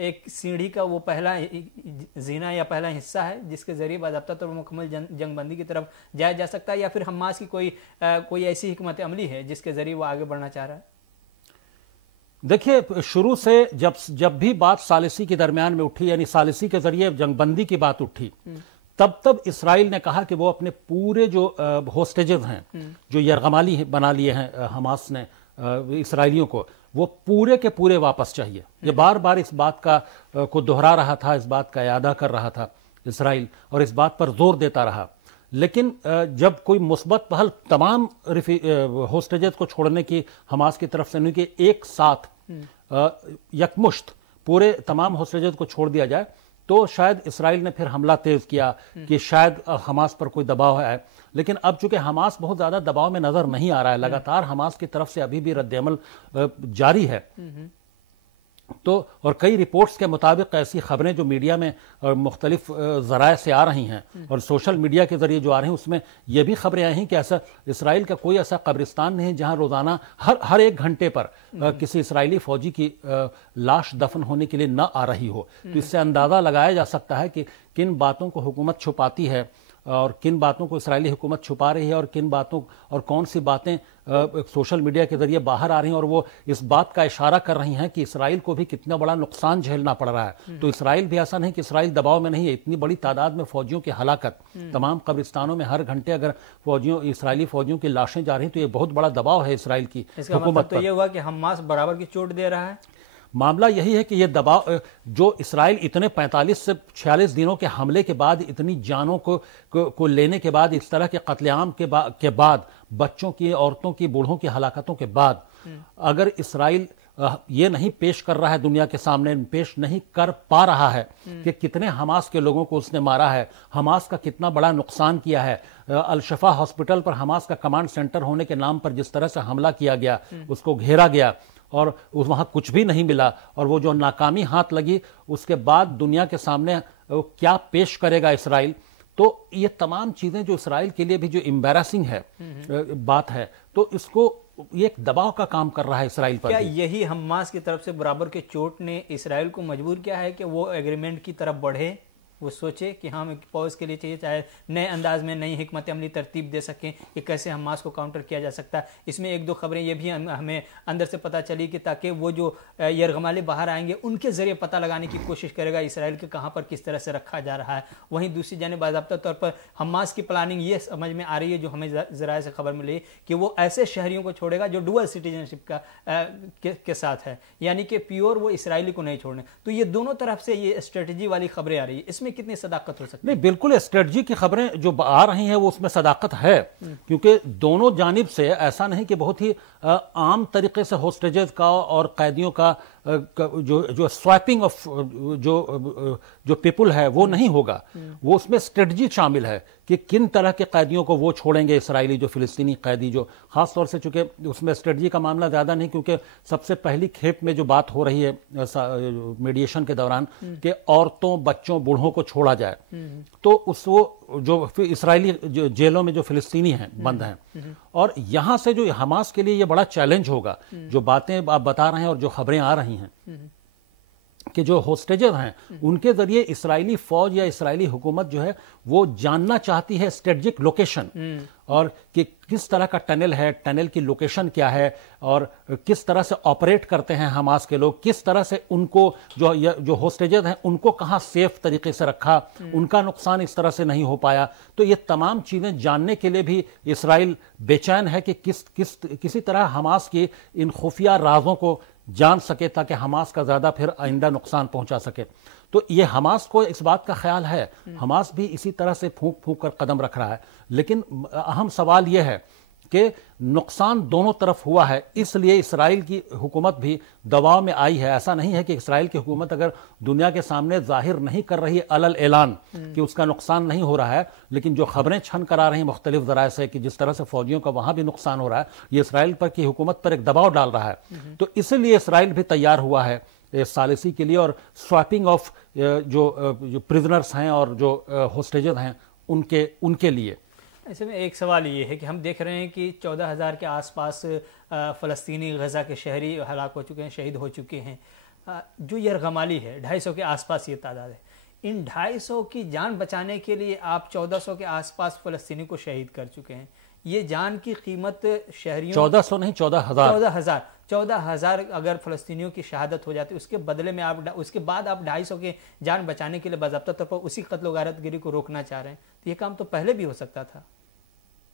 ایک سیڑھی کا وہ پہلا زینہ یا پہلا حصہ ہے جس کے ذریعے باضابطہ طور پر مکمل جنگ بندی کی طرف جایا جا سکتا ہے، یا پھر حماس کی کوئی ایسی حکمت عملی ہے جس کے ذریعے وہ آگے بڑھنا چاہ رہا ہے؟ دیکھیے، شروع سے جب بھی بات ثالثی کے درمیان میں اٹھی، یعنی ثالثی کے ذریعے جنگ بندی کی بات اٹھی، تب اسرائیل نے کہا کہ وہ اپنے پورے جو ہوسٹیجز ہیں جو یرغمالی بنا لیے ہیں حماس نے اسرائیلیوں کو، وہ پورے کے پورے واپس چاہیے۔ یہ بار بار اس بات کو دہرا رہا تھا، اس بات کا اعادہ کر رہا تھا اسرائیل، اور اس بات پر زور دیتا رہا۔ لیکن جب کوئی مثبت پہل تمام ہوسٹیجز کو چھوڑنے کی حماس کی طرف سے نہیں کہ ایک ساتھ یکمشت پورے تمام ہوسٹیجز کو چھوڑ دیا جائے، تو شاید اسرائیل نے پھر حملہ تیز کیا کہ شاید حماس پر کوئی دباؤ ہے۔ لیکن اب چونکہ حماس بہت زیادہ دباؤ میں نظر نہیں آ رہا ہے، لگاتار حماس کی طرف سے ابھی بھی رد عمل جاری ہے، تو اور کئی رپورٹس کے مطابق ایسی خبریں جو میڈیا میں مختلف ذرائع سے آ رہی ہیں اور سوشل میڈیا کے ذریعے جو آ رہی ہیں، اس میں یہ بھی خبریں آئی ہیں کہ ایسا اسرائیل کا کوئی ایسا قبرستان نہیں ہے جہاں روزانہ ہر ایک گھنٹے پر کسی اسرائیلی فوجی کی لاش دفن ہونے کے لیے نہ آ رہی ہو۔ تو اس سے اندازہ لگایا جا سکتا ہے کہ کن باتوں کو حکومت چھپاتی ہے اور کن باتوں کو اسرائیلی حکومت چھپا رہی ہے، اور کن باتوں اور کون سی باتیں سوشل میڈیا کے ذریعے باہر آ رہی ہیں، اور وہ اس بات کا اشارہ کر رہی ہیں کہ اسرائیل کو بھی کتنا بڑا نقصان جھیلنا پڑ رہا ہے۔ تو اسرائیل بھی ایسا نہیں کہ اسرائیل دباؤ میں نہیں ہے، اتنی بڑی تعداد میں فوجیوں کی ہلاکت، تمام قبرستانوں میں ہر گھنٹے اگر اسرائیلی فوجیوں کی لاشیں جا رہی ہیں تو یہ بہت بڑا دباؤ ہے اسرائیل کی حکومت پر۔ تو یہ ہوا کہ حماس برابر کی چوٹ دے رہا ہے۔ معاملہ یہی ہے کہ یہ دباؤ جو اسرائیل اتنے 45 سے 46 دنوں کے حملے کے بعد، اتنی جانوں کو لینے کے بعد، اس طرح کے قتل عام کے بعد، بچوں کی، عورتوں کی، بوڑھوں کی ہلاکتوں کے بعد، اگر اسرائیل یہ نہیں پیش کر رہا ہے، دنیا کے سامنے پیش نہیں کر پا رہا ہے کہ کتنے حماس کے لوگوں کو اس نے مارا ہے، حماس کا کتنا بڑا نقصان کیا ہے، الشفا ہاسپٹل پر حماس کا کمانڈ سینٹر ہونے کے نام پر جس طرح سے حملہ کیا گیا، اس کو گھیرا گیا اور وہاں کچھ بھی نہیں ملا، اور وہ جو ناکامی ہاتھ لگی اس کے بعد دنیا کے سامنے کیا پیش کرے گا اسرائیل، تو یہ تمام چیزیں جو اسرائیل کے لیے بھی جو امبیرسنگ ہے بات ہے، تو اس کو یہ ایک دباؤ کا کام کر رہا ہے اسرائیل پر۔ کیا یہی حماس کی طرف سے برابر کے چوٹ نے اسرائیل کو مجبور کیا ہے کہ وہ ایگریمنٹ کی طرف بڑھے، وہ سوچے کہ ہم ایک پاز کے لیے چاہیے، چاہے نئے انداز میں نئی حکمت عملی ترتیب دے سکیں کہ کیسے حماس کو کاؤنٹر کیا جا سکتا ہے؟ اس میں ایک دو خبریں یہ بھی ہمیں اندر سے پتہ چلی کہ تاکہ وہ جو یرغمالی باہر آئیں گے ان کے ذریعے پتہ لگانے کی کوشش کرے گا اسرائیل کے کہاں پر کس طرح سے رکھا جا رہا ہے۔ وہیں دوسری جانب باضابطہ طور پر حماس کی پلاننگ یہ سمجھ میں آ رہی ہے، جو ہمیں ذرائع سے خبر ملی، کہ وہ ایسے شہریوں کو چھوڑے گا جو ڈوئل سٹیزن شپ کے ساتھ ہے، یعنی کہ پیور وہ اسرائیلی کو نہیں چھوڑنے۔ تو یہ دونوں طرف سے یہ اسٹریٹجی والی خبریں آ رہی ہے، اس میں کتنی صداقت ہو؟ نہیں، بالکل اسٹریٹجی کی خبریں جو آ رہی ہیں وہ اس میں صداقت ہے، کیونکہ دونوں جانب سے ایسا نہیں کہ بہت ہی عام طریقے سے ہوسٹیجز کا اور قیدیوں کا جو سوائپنگ آف جو پیپل ہے وہ نہیں ہوگا، وہ اس میں اسٹریٹجی شامل ہے کہ کن طرح کے قیدیوں کو وہ چھوڑیں گے اسرائیلی، جو فلسطینی قیدی، جو خاص طور سے چونکہ اس میں اسٹریٹجی کا معاملہ زیادہ نہیں، کیونکہ سب سے پہلی کھیپ میں جو بات ہو رہی ہے میڈیشن کے دوران کہ عورتوں، بچوں، بوڑھوں کو چھوڑا جائے، تو وہ جو اسرائیلی جیلوں میں جو فلسطینی ہیں بند ہیں، اور یہاں سے جو حماس کے لیے یہ بڑا چیلنج ہوگا، جو باتیں آپ بتا رہے ہیں اور جو خبریں آ رہی ہیں کہ جو ہوسٹیجز ہیں ان کے ذریعے اسرائیلی فوج یا اسرائیلی حکومت جو ہے وہ جاننا چاہتی ہے اسٹریٹجک لوکیشن، اور کہ کس طرح کا ٹنل ہے، ٹنل کی لوکیشن کیا ہے، اور کس طرح سے آپریٹ کرتے ہیں حماس کے لوگ، کس طرح سے ان کو جو ہوسٹیجز ہیں ان کو کہاں سیف طریقے سے رکھا، ان کا نقصان اس طرح سے نہیں ہو پایا۔ تو یہ تمام چیزیں جاننے کے لیے بھی اسرائیل بے چین ہے کہ کسی طرح حماس کی ان خفیہ رازوں کو جان سکے تاکہ حماس کا زیادہ پھر آئندہ نقصان پہنچا سکے۔ تو یہ حماس کو اس بات کا خیال ہے، حماس بھی اسی طرح سے پھونک پھونک کر قدم رکھ رہا ہے، لیکن اہم سوال یہ ہے کہ نقصان دونوں طرف ہوا ہے، اس لیے اسرائیل کی حکومت بھی دباؤ میں آئی ہے۔ ایسا نہیں ہے کہ اسرائیل کی حکومت اگر دنیا کے سامنے ظاہر نہیں کر رہی علل اعلان کہ اس کا نقصان نہیں ہو رہا ہے، لیکن جو خبریں چھن کر آ رہی ہیں مختلف ذرائع سے کہ جس طرح سے فوجیوں کا وہاں بھی نقصان ہو رہا ہے، یہ اسرائیل پر کی حکومت پر ایک دباؤ ڈال رہا ہے۔ تو اس لیے اسرائیل بھی تیار ہوا ہے ثالثی کے لیے، اور سوائپنگ آف جو پرزنرز ہیں اور جو ہوسٹیجز ہیں ان کے لیے۔ ایسے میں ایک سوال یہ ہے کہ ہم دیکھ رہے ہیں کہ 14,000 کے آس پاس فلسطینی غزہ کے شہری ہلاک ہو چکے ہیں، شہید ہو چکے ہیں۔ جو یرغمالی ہے 250 کے آس پاس یہ تعداد ہے، ان 250 کی جان بچانے کے لیے آپ 1400 کے آس پاس فلسطینی کو شہید کر چکے ہیں. یہ جان کی قیمت شہریوں 1400 نہیں 14,000 14,000 اگر فلسطینیوں کی شہادت ہو جاتی، اس کے بدلے میں اس کے بعد آپ 250 کے جان بچانے کے لیے باضابطہ طور پر اسی قتل و غارت گری کو روکنا چاہ رہے ہیں. تو یہ کام تو پہلے بھی ہو سکتا تھا.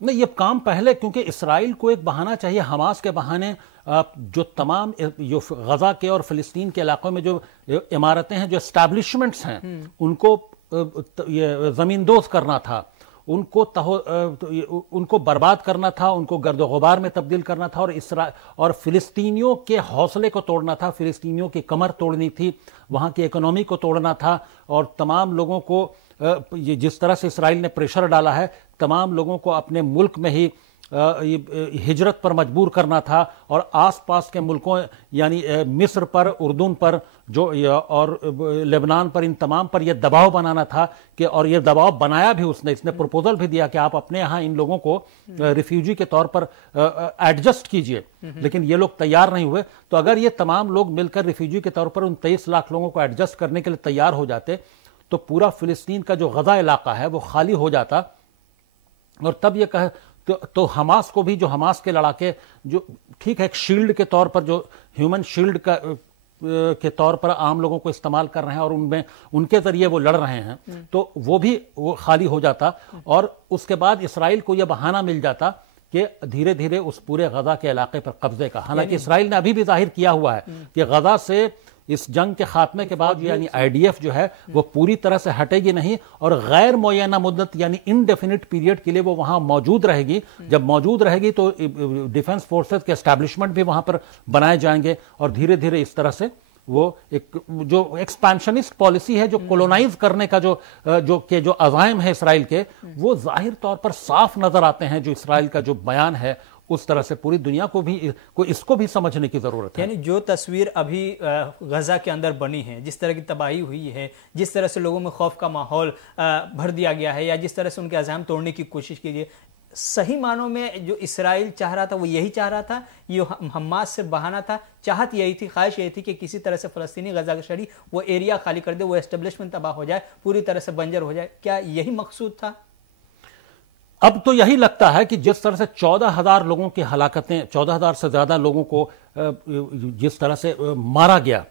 نہیں، یہ کام پہلے، کیونکہ اسرائیل کو ایک بہانہ چاہیے. حماس کے بہانے جو تمام جو غزہ کے اور فلسطین کے علاقوں میں جو عمارتیں ہیں، جو اسٹیبلشمنٹس ہیں، ان کو زمین دوز کرنا تھا، ان کو برباد کرنا تھا، ان کو گرد و غبار میں تبدیل کرنا تھا، اور فلسطینیوں کے حوصلے کو توڑنا تھا، فلسطینیوں کی کمر توڑنی تھی، وہاں کی اکنومی کو توڑنا تھا، اور تمام لوگوں کو جس طرح سے اسرائیل نے پریشر ڈالا ہے، تمام لوگوں کو اپنے ملک میں ہی ہجرت پر مجبور کرنا تھا، اور آس پاس کے ملکوں یعنی مصر پر، اردن پر اور لبنان پر، ان تمام پر یہ دباؤ بنانا تھا کہ، اور یہ دباؤ بنایا بھی اس نے پروپوزل بھی دیا کہ آپ اپنے ہاں ان لوگوں کو ریفیوجی کے طور پر ایڈجسٹ کیجئے، لیکن یہ لوگ تیار نہیں ہوئے. تو اگر یہ تمام لوگ مل کر ریفیوجی کے طور پر ان 23 لاکھ لوگوں کو ایڈجسٹ کرنے کے لیے تیار ہو جاتے تو پورا فلسطین کا جو غزہ علاقہ ہے وہ خالی ہو جاتا. اور تب یہ تو حماس کو بھی، جو حماس کے لڑاکے جو ٹھیک ہے ایک شیلڈ کے طور پر، جو ہیومن شیلڈ کے طور پر عام لوگوں کو استعمال کر رہے ہیں اور ان کے ذریعے وہ لڑ رہے ہیں، تو وہ بھی خالی ہو جاتا. اور اس کے بعد اسرائیل کو یہ بہانہ مل جاتا کہ دھیرے دھیرے اس پورے غزہ کے علاقے پر قبضے کا. حالانکہ اسرائیل نے ابھی بھی ظاہر کیا ہوا ہے کہ غزہ سے اس جنگ کے خاتمے کے بعد یعنی IDF جو ہے وہ پوری طرح سے ہٹے گی نہیں، اور غیر معینہ مدت یعنی انڈیفینٹ پیریڈ کے لیے وہ وہاں موجود رہے گی. جب موجود رہے گی تو ڈیفنس فورسز کے اسٹیبلشمنٹ بھی وہاں پر بنائے جائیں گے، اور دھیرے دھیرے اس طرح سے وہ ایک جو ایکسپینشنسٹ پالیسی ہے، جو کولونائز کرنے کا جو عزائم ہے اسرائیل کے، وہ ظاہر طور پر صاف نظر آتے ہیں. جو اسرائیل کا جو بیان ہے اس طرح سے پوری دنیا کو بھی اس کو بھی سمجھنے کی ضرورت ہے. یعنی جو تصویر ابھی غزہ کے اندر بنی ہے، جس طرح کی تباہی ہوئی ہے، جس طرح سے لوگوں میں خوف کا ماحول بھر دیا گیا ہے، یا جس طرح سے ان کے عزائم توڑنے کی کوشش کی گئی، صحیح معنوں میں جو اسرائیل چاہ رہا تھا وہ یہی چاہ رہا تھا. یہ حماس سے بہانہ تھا، چاہت یہی تھی، خواہش یہی تھی کہ کسی طرح سے فلسطینی غزہ کا شہری وہ ایریا خالی کر دے، وہ اسٹیبلشمنٹ تباہ ہو جائے، پوری طرح سے بنجر ہو جائے. کیا یہی مقصود تھا؟ اب تو یہی لگتا ہے کہ جس طرح سے 14,000 لوگوں کی ہلاکتیں، 14,000 سے زیادہ لوگوں کو جس طرح سے مارا گیا،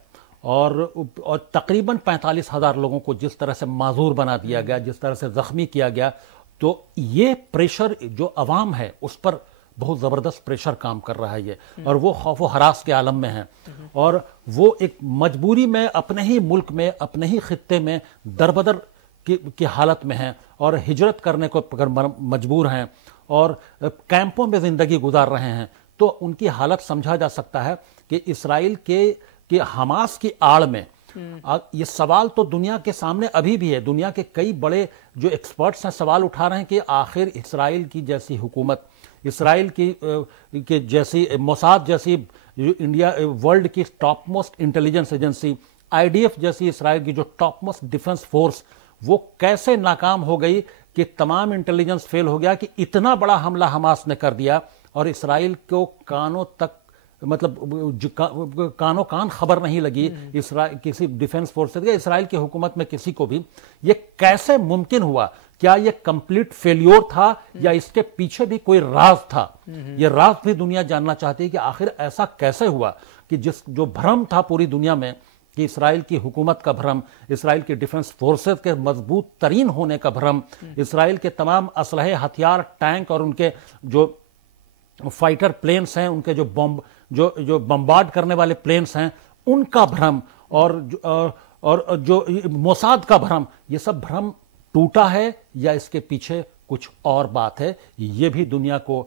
اور تقریباً 45,000 لوگوں کو جس طرح سے معذور بنا دیا گیا، جس طرح سے زخمی کیا گیا، تو یہ پریشر جو عوام ہے اس پر بہت زبردست پریشر کام کر رہا ہے یہ، اور وہ خوف و ہراس کے عالم میں ہیں، اور وہ ایک مجبوری میں اپنے ہی ملک میں، اپنے ہی خطے میں دربدر کی حالت میں ہیں، اور ہجرت کرنے کو مجبور ہیں، اور کیمپوں میں زندگی گزار رہے ہیں. تو ان کی حالت سمجھا جا سکتا ہے کہ اسرائیل کے حماس کی آڑ میں یہ سوال تو دنیا کے سامنے ابھی بھی ہے. دنیا کے کئی بڑے جو ایکسپرٹس ہیں سوال اٹھا رہے ہیں کہ آخر اسرائیل کی جیسی حکومت، اسرائیل کی جیسی موساد جیسی انڈیا ورلڈ کی top most intelligence agency, IDF جیسی اسرائیل کی جو ٹاپ موسٹ ڈیفنس فورس، وہ کیسے ناکام ہو گئی کہ تمام انٹیلیجنس فیل ہو گیا کہ اتنا بڑا حملہ حماس نے کر دیا، اور اسرائیل کو کانوں تک مطلب کانوں کان خبر نہیں لگی کسی ڈیفنس فورس سے، اسرائیل کی حکومت میں کسی کو بھی. یہ کیسے ممکن ہوا؟ کیا یہ کمپلیٹ فیلیور تھا یا اس کے پیچھے بھی کوئی راز تھا؟ یہ راز بھی دنیا جاننا چاہتی ہے کہ آخر ایسا کیسے ہوا کہ جو بھرم تھا پوری دنیا میں کہ اسرائیل کی حکومت کا بھرم، اسرائیل کی ڈیفنس فورسز کے مضبوط ترین ہونے کا بھرم، اسرائیل کے تمام اسلحے، ہتھیار، ٹینک اور ان کے جو فائٹر پلینس ہیں، ان کے جو بمبارڈ کرنے والے پلینس ہیں، ان کا بھرم، اور جو موساد کا بھرم، یہ سب بھرم ٹوٹا ہے یا اس کے پیچھے کچھ اور بات ہے؟ یہ بھی دنیا کو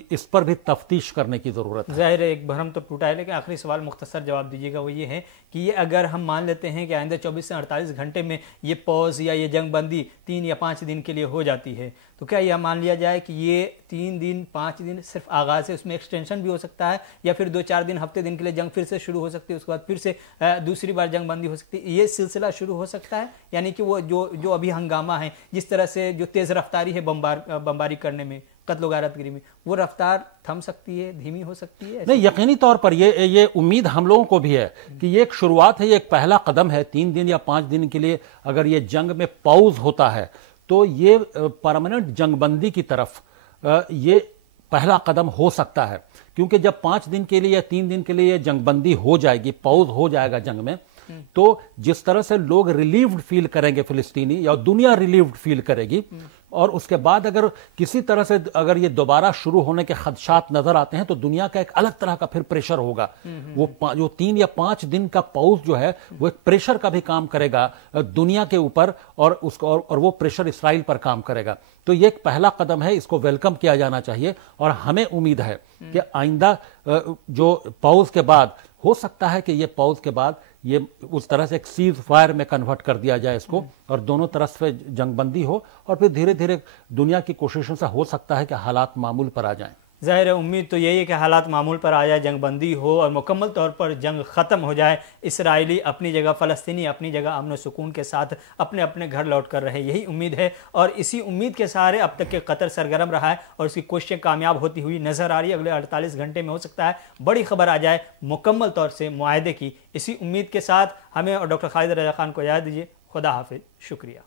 اس پر بھی تفتیش کرنے کی ضرورت ہے. ظاہر ہے ایک بھرم تو ٹوٹا ہے، لیکن آخری سوال مختصر جواب دیجیے گا، وہ یہ ہے کہ یہ اگر ہم مان لیتے ہیں کہ آئندہ 24 سے 48 گھنٹے میں یہ پوز یا یہ جنگ بندی 3 یا 5 دن کے لیے ہو جاتی ہے، تو کیا یہ مان لیا جائے کہ یہ 3 دن 5 دن صرف آغاز ہے، اس میں ایکسٹینشن بھی ہو سکتا ہے، یا پھر 2-4 دن ہفتے دن کے لیے جنگ پھر سے شروع ہو سکتی ہے، اس کے بعد پھر سے دوسری بار جنگ بندی ہو سکتی ہے، یہ سلسلہ شروع ہو سکتا ہے؟ یعنی کہ وہ جو ابھی ہنگامہ ہے، جس طرح سے جو تیز رفتاری رہی ہے بمباری کرنے میں، قتل و غارت گری میں، وہ رفتار تھم سکتی ہے، دھیمی ہو سکتی ہے؟ نہیں، یقینی طور پر یہ امید ہم لوگوں کو بھی ہے کہ یہ ایک شروعات ہے، یہ ایک پہلا قدم ہے۔ 3 دن یا 5 دن کے لیے اگر یہ جنگ میں پاؤز ہوتا ہے تو یہ پرماننٹ جنگ بندی کی طرف یہ پہلا قدم ہو سکتا ہے، کیونکہ جب 5 دن کے لیے یا 3 دن کے لیے یہ جنگ بندی ہو جائے گی، پاؤز ہو جائے گا جنگ میں، تو جس طرح سے لوگ ریلیوڈ فیل کریں گے فلسطینی، یا دنیا ریلیوڈ فیل کرے گی، اور اس کے بعد اگر کسی طرح سے اگر یہ دوبارہ شروع ہونے کے خدشات نظر آتے ہیں تو دنیا کا ایک الگ طرح کا پھر پریشر ہوگا۔ وہ جو 3 یا 5 دن کا پاؤز جو ہے وہ ایک پریشر کا بھی کام کرے گا دنیا کے اوپر، اور وہ پریشر اسرائیل پر کام کرے گا۔ تو یہ ایک پہلا قدم ہے، اس کو ویلکم کیا جانا چاہیے، اور ہمیں امید ہے کہ آئندہ جو پاؤز کے بعد ہو سکتا ہے کہ یہ پاؤز کے بعد یہ اس طرح سے ایک سیز فائر میں کنورٹ کر دیا جائے اس کو، اور دونوں طرف سے جنگ بندی ہو، اور پھر دھیرے دھیرے دنیا کی کوششوں سے ہو سکتا ہے کہ حالات معمول پر آ جائیں۔ ظاہر ہے امید تو یہی ہے کہ حالات معمول پر آ جائے، جنگ بندی ہو اور مکمل طور پر جنگ ختم ہو جائے، اسرائیلی اپنی جگہ، فلسطینی اپنی جگہ امن و سکون کے ساتھ اپنے اپنے گھر لوٹ کر رہے، یہی امید ہے، اور اسی امید کے سہارے اب تک کہ قطر سرگرم رہا ہے اور اس کی کوششیں کامیاب ہوتی ہوئی نظر آ رہی ہے۔ اگلے 48 گھنٹے میں ہو سکتا ہے بڑی خبر آ جائے مکمل طور سے معاہدے کی۔ اسی امید کے ساتھ ہمیں اور ڈاکٹر خالد رضا خان کو اجازت دیجیے۔ خدا حافظ، شکریہ۔